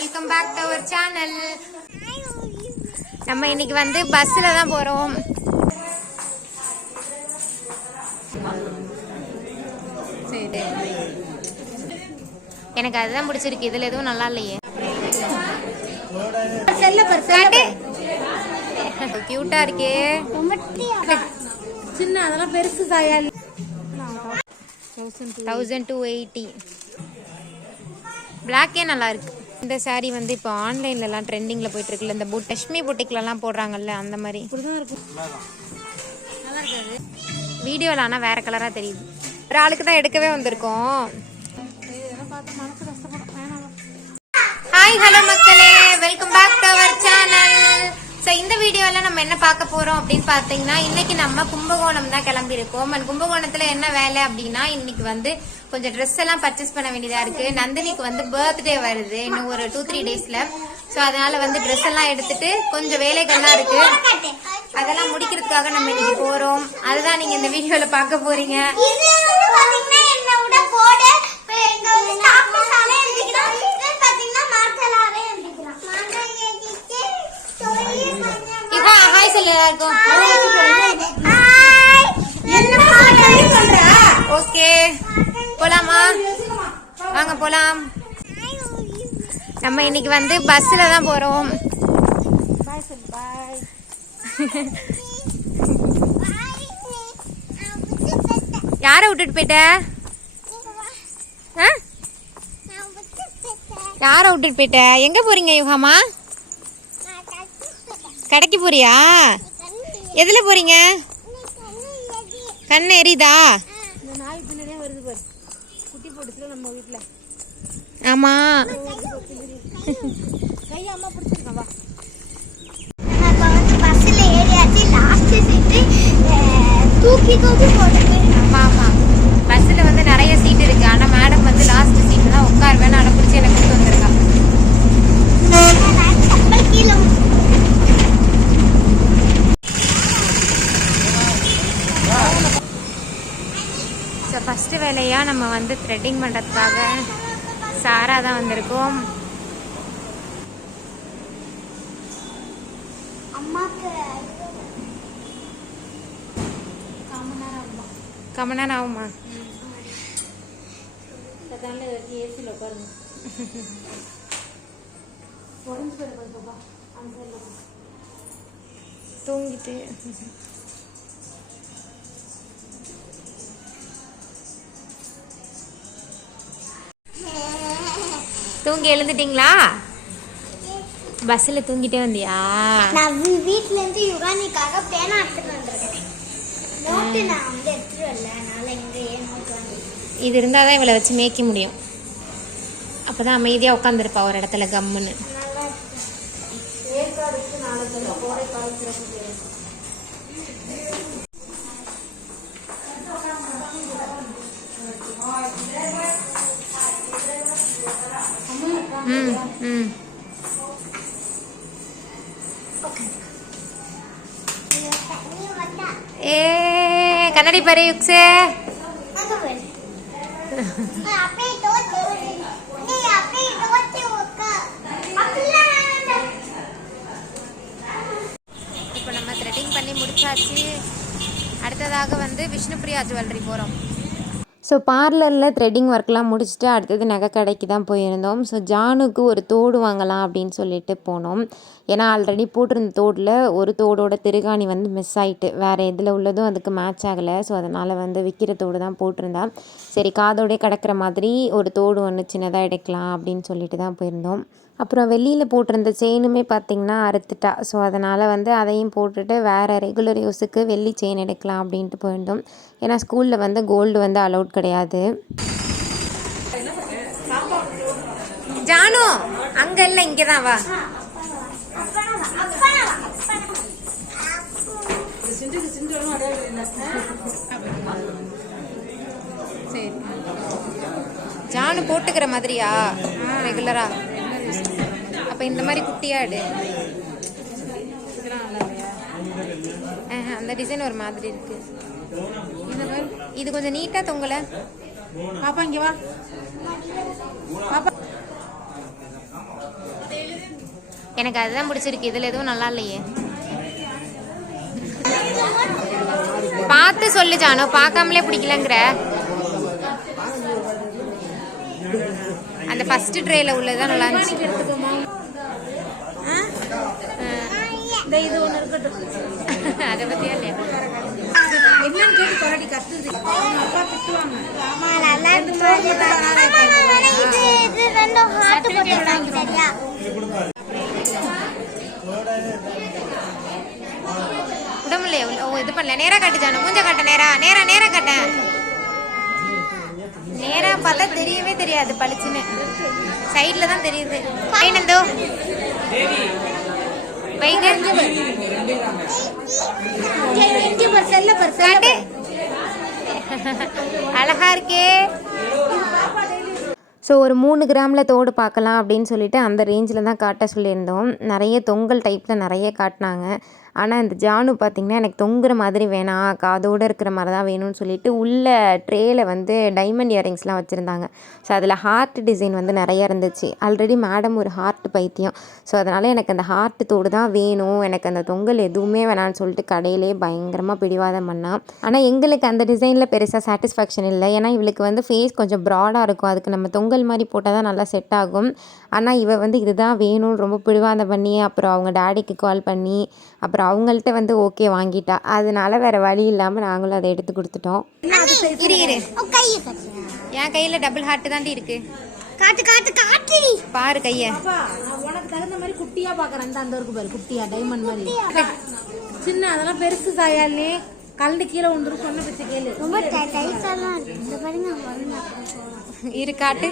Welcome back to our channel. நம்ம இன்னைக்கு வந்து பஸ்ல தான் போறோம். சரி, எனக்கு அதுதான் பிடிச்சிருக்கு. இதுல எதுவும் நல்லா இல்லையே. கியூட்டா இருக்கே, சின்ன அதெல்லாம் பெருசு சாயால் 1280. பிளாக்கே நல்லா இருக்கு. இந்த சாரீ வந்து இப்போ ஆன்லைன்லலாம் ட்ரெண்டிங்கில் போயிட்டு இருக்குல்ல, இந்த லட்சுமி புட்டிக்லலாம் போடுறாங்கல்ல, அந்த மாதிரி நல்லா இருக்காது. வீடியோவில் ஆனால் வேற கலராக தெரியுது. ஒரு ஆளுக்கு தான் எடுக்கவே வந்திருக்கோம். ஹாய் ஹலோ மக்களே, welcome back to our channel. So இந்த வீடியோவில் நம்ம என்ன பார்க்க போகிறோம் அப்படின்னு பார்த்தீங்கன்னா, இன்னைக்கு நம்ம கும்பகோணம் தான் கிளம்பியிருக்கோம். அண்ட் கும்பகோணத்தில் என்ன வேலை அப்படின்னா, இன்னைக்கு வந்து கொஞ்சம் ட்ரெஸ் எல்லாம் பர்ச்சேஸ் பண்ண வேண்டியதாக இருக்குது. நந்தினிக்கு வந்து பர்த்டே வருது இன்னும் ஒரு 2-3 டேஸில். ஸோ அதனால வந்து ட்ரெஸ் எல்லாம் எடுத்துட்டு கொஞ்சம் வேலைகள்லாம் இருக்குது, அதெல்லாம் முடிக்கிறதுக்காக நம்ம இன்னைக்கு போகிறோம். அதுதான் நீங்கள் இந்த வீடியோவில் பார்க்க போகிறீங்க. ஹாய் சொல்லு எல்லாருக்கும். ஓகே, போலாமா? வாங்க போலாம். நம்ம இன்னைக்கு வந்து பஸ்ல தான் போறோம். யார விட்டுட்டு போயிட்ட? யார விட்டுட்டு போயிட்ட? எங்க போறீங்க யுகாமா? கடைக்கு போறியா? எதுல போறீங்க? கண்ணு எரியுதா? ஆமா, பஸ்ல வந்து நிறைய சீட் இருக்கு. ஆனா மேடம் வந்து லாஸ்ட் சீட் தான் உட்காருவேன் அடம் பிடிச்சி எனக்கு கூட்டு வந்திருக்காங்க. ஸோ ஃபஸ்ட்டு வேலையாக நம்ம வந்து த்ரெட்டிங் பண்ணுறதுக்காக சாரா தான் வந்திருக்கோம். கம்ம நேரம் ஆகுமா? தூங்கிட்டு தூங்கி எழுந்துட்டீங்களா? பஸ்ல தூங்கிட்டே வந்தியா? நான் வீட்ல இருந்து யுகானிக்காக பேனா எடுத்துட்டு வந்திருக்கேன். நோட் நான் வந்து எடுத்துட்டு வரல, அதனால இங்கேயே நோட் வாங்கி. இது இருந்தாதான் இவளை வச்சு மேய்க்க முடியும். அப்பதான் அமைதியா உட்காந்துருப்பா ஒரு இடத்துல கம்முன்னு. ஏ கண்ணாடி பாரு யுக்ஸே. இப்போ நம்ம த்ரெட்டிங் பண்ணி முடிச்சாச்சு. அடுத்ததாக வந்து விஷ்ணுபிரியா ஜுவல்லரி போகிறோம். ஸோ பார்லரில் த்ரெட்டிங் ஒர்க்லாம் முடிச்சுட்டு அடுத்தது நகை கடைக்கு தான் போயிருந்தோம். ஸோ ஜானுக்கு ஒரு தோடு வாங்கலாம் அப்படின்னு சொல்லிட்டு போனோம். ஏன்னா ஆல்ரெடி போட்டிருந்த தோடில் ஒரு தோடோட திருகாணி வந்து மிஸ் ஆகிட்டு, வேறு எதில் உள்ளதும் அதுக்கு மேட்ச் ஆகலை. ஸோ அதனால் வந்து விற்கிற தோடு தான் போட்டிருந்தா. சரி, காதோடே கிடக்கிற மாதிரி ஒரு தோடு ஒன்று சின்னதாக எடுக்கலாம் அப்படின்னு சொல்லிட்டு தான் போயிருந்தோம். அப்புறம் வெளியில் போட்டிருந்த செயினுமே பார்த்திங்கன்னா அறுத்துட்டா. ஸோ அதனால் வந்து அதையும் போட்டுட்டு வேறு ரெகுலர் யூஸுக்கு வெள்ளி செயின் எடுக்கலாம் அப்படின்ட்டு போயிருந்தோம். ஏன்னா ஸ்கூலில் வந்து கோல்டு வந்து அலௌட் கிடையாது. ஜானு அங்கே இல்லை, இங்கே தான் வா. சரி, ஜானு போட்டுக்கிற மாதிரியா ரெகுலரா? அப்போ இந்த மாதிரி குட்டியாடு. அந்த டிசைன் ஒரு மாதிரி இருக்கு. இது கொஞ்சம் நீட்டா தொங்கல. பாப்பா இங்க வா பாப்பா. எனக்கு அதுதான் பிடிச்சிருக்கு. இதில் எதுவும் நல்லா இல்லையே. பார்த்து சொல்லு ஜானு, பார்க்காமலே பிடிக்கலங்கிற. அந்த ஃபர்ஸ்ட் ட்ரேல உள்ளதுதான் நல்லா இருந்துச்சு. இது ஒன்று இருக்கட்டும். அதை பற்றியா இல்லையா? என்னன்னு கேட்டு கொரடி கத்துது. அப்பா திட்டுவாங்க. உடம்புலையே இது பண்ணல. நேரா காட்டு ஜானு, மூஞ்ச காட்ட. நேரா காட்டேன். நேரா பார்த்தா தெரியவே தெரியாது பளிச்சுன்னு. சைட்ல தான் தெரியுது. ஐநந்தோ வைங்க காட்டு. அழகா இருக்கே. ஸோ ஒரு 3 கிராமில் தோடு பார்க்கலாம் அப்படின்னு சொல்லிட்டு அந்த ரேஞ்சில் தான் காட்ட சொல்லியிருந்தோம். நிறைய தொங்கல் டைப்பில் நிறைய காட்டினாங்க. ஆனால் இந்த ஜானு பார்த்திங்கன்னா எனக்கு தொங்குற மாதிரி வேணாம், காதோடு இருக்கிற மாதிரி தான் வேணும்னு சொல்லிட்டு உள்ள ட்ரேயில் வந்து டைமண்ட் இயரிங்ஸ்லாம் வச்சுருந்தாங்க. ஸோ அதில் ஹார்ட் டிசைன் வந்து நிறைய இருந்துச்சு. ஆல்ரெடி மேடம் ஒரு ஹார்ட் பைத்தியம். ஸோ அதனால் எனக்கு அந்த ஹார்ட் தோடு தான் வேணும், எனக்கு அந்த தொங்கல் எதுவுமே வேணான்னு சொல்லிட்டு கடையிலே பயங்கரமாக பிடிவாதம் பண்ணால். ஆனால் எங்களுக்கு அந்த டிசைனில் பெருசாக சாட்டிஸ்ஃபேக்ஷன் இல்லை. ஏன்னா இவளுக்கு வந்து ஃபேஸ் கொஞ்சம் ப்ராடாக இருக்கும், அதுக்கு நம்ம தொங்கல் மாதிரி போட்டால் தான் நல்லா செட் ஆகும். ஆனால் இவ வந்து இதுதான் வேணும்னு ரொம்ப பிடிவாதம் பண்ணி அப்புறம் அவங்க டேடிக்கு கால் பண்ணி அப்புறம் அவங்கள்ட்ட வந்து ஓகே வாங்கிட்டா. அதனால வேற வழி இல்லாமல் நாங்களும் அதை எடுத்து கொடுத்துட்டோம். என் கையில் டபுள் ஹார்ட் தாண்டி இருக்கு. பாரு கைய. உனக்கு தகுந்த மாதிரி குட்டியா பாக்குறேன். அந்த இருக்கு பாரு, குட்டியா டைமண்ட் மாதிரி. சின்ன அதெல்லாம் பெருசு சாயாலே கலந்து கீழே வந்துரும். சொன்ன பச்சை கேளு. இரு காட்டு.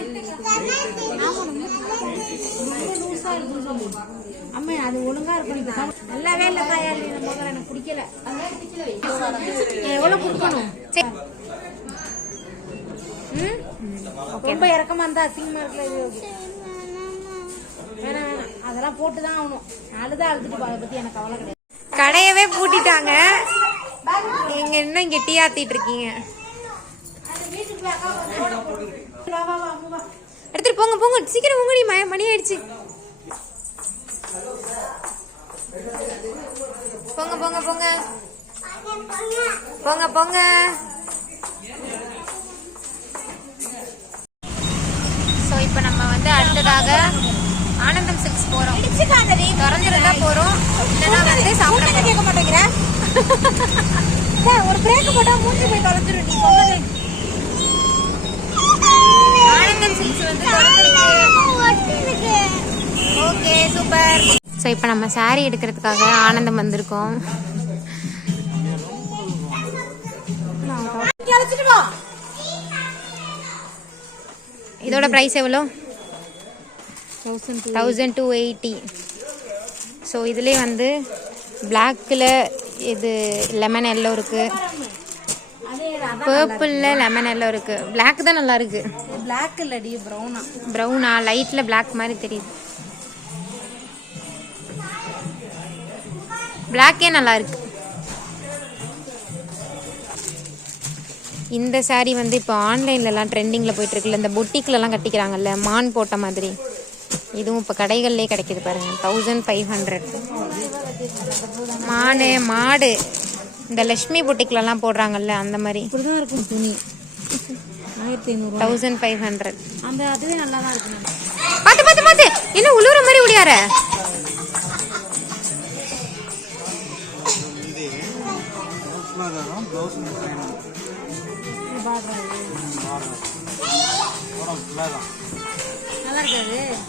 அம்மா அது ஒழுங்கா இருக்கும். நல்லாவே இல்ல சாயாலி. எனக்கு பிடிக்கல. எவ்வளவு கொடுக்கணும்? ரொம்ப இறக்கமா இருந்தா அசிங்கமா இருக்குல்ல. வேணாம் அதெல்லாம் போட்டுதான் ஆகணும். அழுதுட்டு அதை பத்தி எனக்கு கவலை கிடையாது. கடையவே பூட்டிட்டாங்க. நீங்க இன்னும் இங்க டீ ஆத்திட்டு இருக்கீங்க. எடுத்துட்டு போங்க சீக்கிரம் உங்கடி. மணி ஆயிடுச்சு. போங்க. ஸோ இப்போ நம்ம வந்து அடுத்ததாக ஆனந்தம் சில்க்ஸ் போறோம். திறந்துருந்தா போறோம், இல்லைன்னா வந்து சாப்பிட கேட்க மாட்டேங்கிறேன். ஒரு பிரேக் போட்டா மூஞ்சி போய் தொலைஞ்சிரும். நீ சொன்னது ஆனந்தம் சில்க்ஸ் வந்து திறந்துருக்கு. Okay super. ஸோ இப்போ நம்ம சாரீ எடுக்கிறதுக்காக ஆனந்தம் வந்திருக்கோம். இதோட ப்ரைஸ் எவ்வளோ? 1280. ஸோ இதுலேயே வந்து பிளாக்கில் இது லெமன் எல்லோ இருக்குது, பர்பிளில் லெமன் எல்லோ இருக்குது. பிளாக் தான் நல்லா இருக்கு. பிளாக் இல்லடி, ப்ரௌனா லைட்டில் பிளாக் மாதிரி தெரியுது. பிளாக்கே நல்லா இருக்கு. இந்த சாரீ வந்து இப்போ ஆன்லைன்லலாம் ட்ரெண்டிங்கில் போயிட்டுருக்குல்ல, இந்த பொட்டிக்கிலலாம் கட்டிக்கிறாங்கல்ல மான் போட்ட மாதிரி, இதுவும் இப்போ கடைகள்லேயே கிடைக்கிது பாருங்கள். 1500. மாடு இந்த லக்ஷ்மி பொட்டிக்கிலலாம் போடுறாங்கல்ல அந்த மாதிரி இப்படிதான் இருக்கும் துணி. 1500. அந்த அதுவே நல்லா தான் இருக்கு. பார்த்து என்ன உழுவுற மாதிரி உடையார.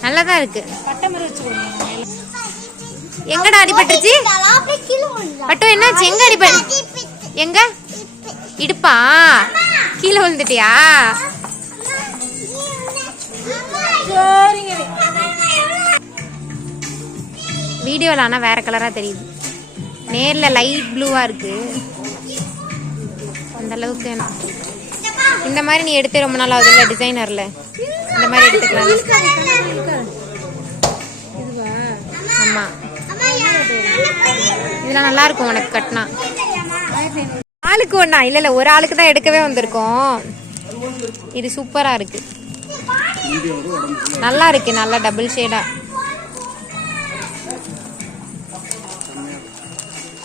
நல்லாதான் இருக்கு. எங்கடா அடிபட்டுருச்சு? பட்டு என்னாச்சு? எங்க அடிபட்டு? எங்க இடுப்பா? கீழே விழுந்துட்டியா? வீடியோல ஆனா வேற கலரா தெரியுது, நேர்ல லைட் ப்ளூவா இருக்கு. அந்த அளவுக்கு இந்த மாதிரி நீ எடுத்து ரொம்ப நாள் ஆகுதுல்ல டிசைனர்ல, இந்த மாதிரி எடுத்துக்கலாம். ஆமா இதெல்லாம் நல்லா இருக்கும் உனக்கு கட்டினா. ஆளுக்கு ஒண்ணா? இல்ல ஒரு ஆளுக்கு தான் எடுக்கவே வந்திருக்கோம். இது சூப்பரா இருக்கு, நல்லா இருக்கு, நல்லா டபுள் ஷேடா.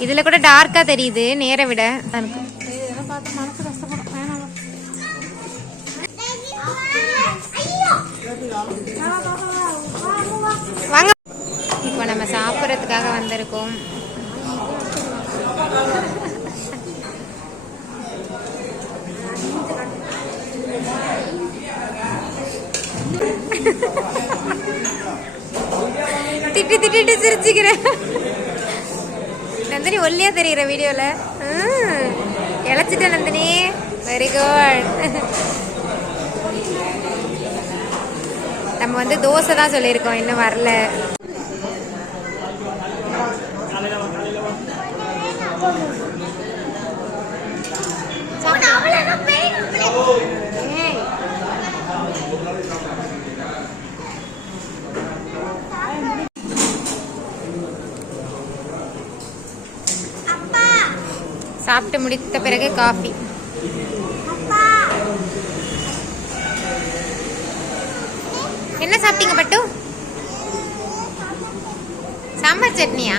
இதுல கூட டார்க்கா தெரியுது நேர விட எனக்கு. இதெல்லாம் பார்த்து மனசு கஷ்டப்படும். வேணாம் வாங்க. இப்போ நம்ம சாப்பிட்றதுக்காக வந்திருக்கோம். திட்டி திட்டிட்டு சிரிச்சுக்கிறேன். நந்தினி ஒல்லியா தெரியுற வீடியோல. இழைச்சிட்ட நந்தினி. Very good. நம்ம வந்து தோசை தான் சொல்லியிருக்கோம், இன்னும் வரல. சாப்பிட்டு முடித்த பிறகு காஃபி. என்ன சாப்பிட்டீங்க பட்டு? சாம்பார் சட்னியா?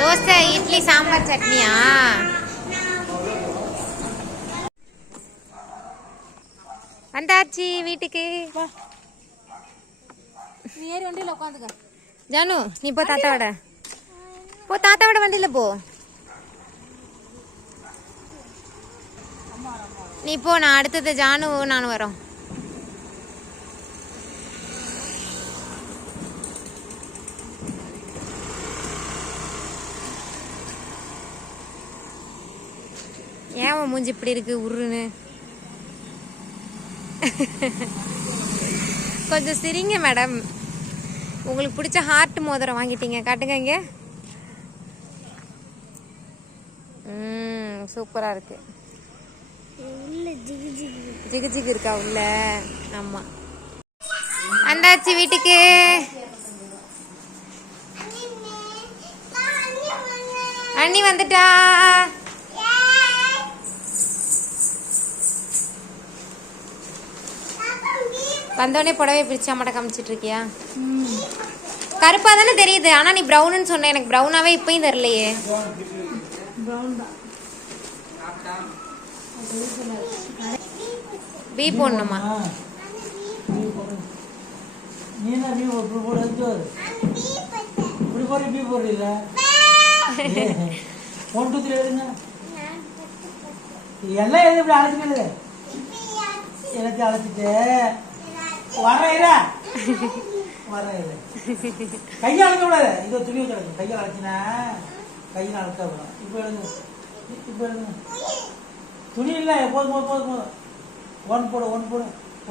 தோசை இட்லி சாம்பார் சட்னியா? வந்தாச்சு வீட்டுக்கு. நீ ஏறி வண்டியில் உட்காந்துக்க. ஜானு நீ போ தாத்தாவோட. போ தாத்தாவோட வண்டியில போ. நீ போ, நான் அடுத்தது ஜானு நானும் வரோம். ஏன் உன் மூஞ்சி இப்படி இருக்கு உருன்னு? கொஞ்சம் சிரிங்க மேடம். உங்களுக்கு பிடிச்ச ஹார்ட் மோதிரம் வாங்கிட்டீங்க, காட்டுங்க இங்க. சூப்பரா இருக்கு. ஜிகு ஜிகு இருக்கா உள்ள? ஆமா. வந்தாச்சு வீட்டுக்கு. அண்ணி வந்துட்டா. வந்தோடனே புடவை பிரிச்சு அம்மாட்ட காமிச்சிட்டு இருக்கியா? கருப்பா தானே தெரியுது, ஆனா நீ ப்ரௌன்னு சொன்ன. எனக்கு ப்ரௌனாவே இப்பயும் தெரியலையே. பீ போடணுமா? எல்லாம் எது இப்படி அழைச்சிக்கிறது? எல்லாத்தையும் அழைச்சிட்டு வர்றேன். கையை அழைக்க கூடாது. இதோ துணி கிடக்கும். கையை அழைச்சினா கையில் அழைக்க கூடாது. இப்ப எழுதுங்க, இப்ப எழுதுங்க. துணி இல்லை. போதும் போதும் போதும் போதும். ஒன் போடு, ஒன் போடு,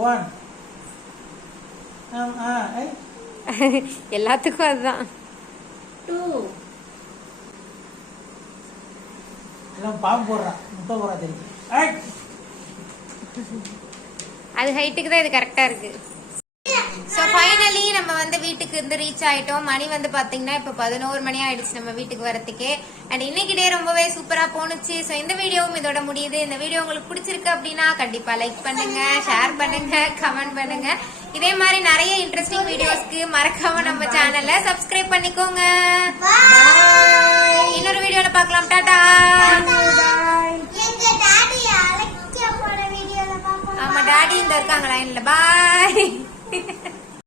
ஒன். எல்லாத்துக்கும் அதுதான். எல்லாம் பாம்பு போடுறான், முட்டை போடுறா தெரியும். அது ஹைட்டுக்கு தான் இது கரெக்டா இருக்கு. ஸோ ஃபைனலி நம்ம வந்து வீட்டுக்கு வந்து ரீச் ஆயிட்டோம். மணி வந்து பாத்தீங்கன்னா இப்போ 11 மணி ஆயிடுச்சு நம்ம வீட்டுக்கு வரத்துக்கே. அண்ட் இன்னைக்கு டே ரொம்பவே சூப்பரா போனுச்சு. ஸோ இந்த வீடியோவும் இதோட முடியுது. இந்த வீடியோ உங்களுக்கு பிடிச்சிருக்கு அப்படின்னா கண்டிப்பா லைக் பண்ணுங்க, ஷேர் பண்ணுங்க, கமெண்ட் பண்ணுங்க. இதே மாதிரி நிறைய இன்ட்ரெஸ்டிங் வீடியோஸ்க்கு மறக்காம நம்ம சேனலை சப்ஸ்கிரைப் பண்ணிக்கோங்க. இன்னொரு வீடியோல பார்க்கலாம். டாடா. ஆமா டாடி இந்த இருக்காங்க லைன்ல. பாய்.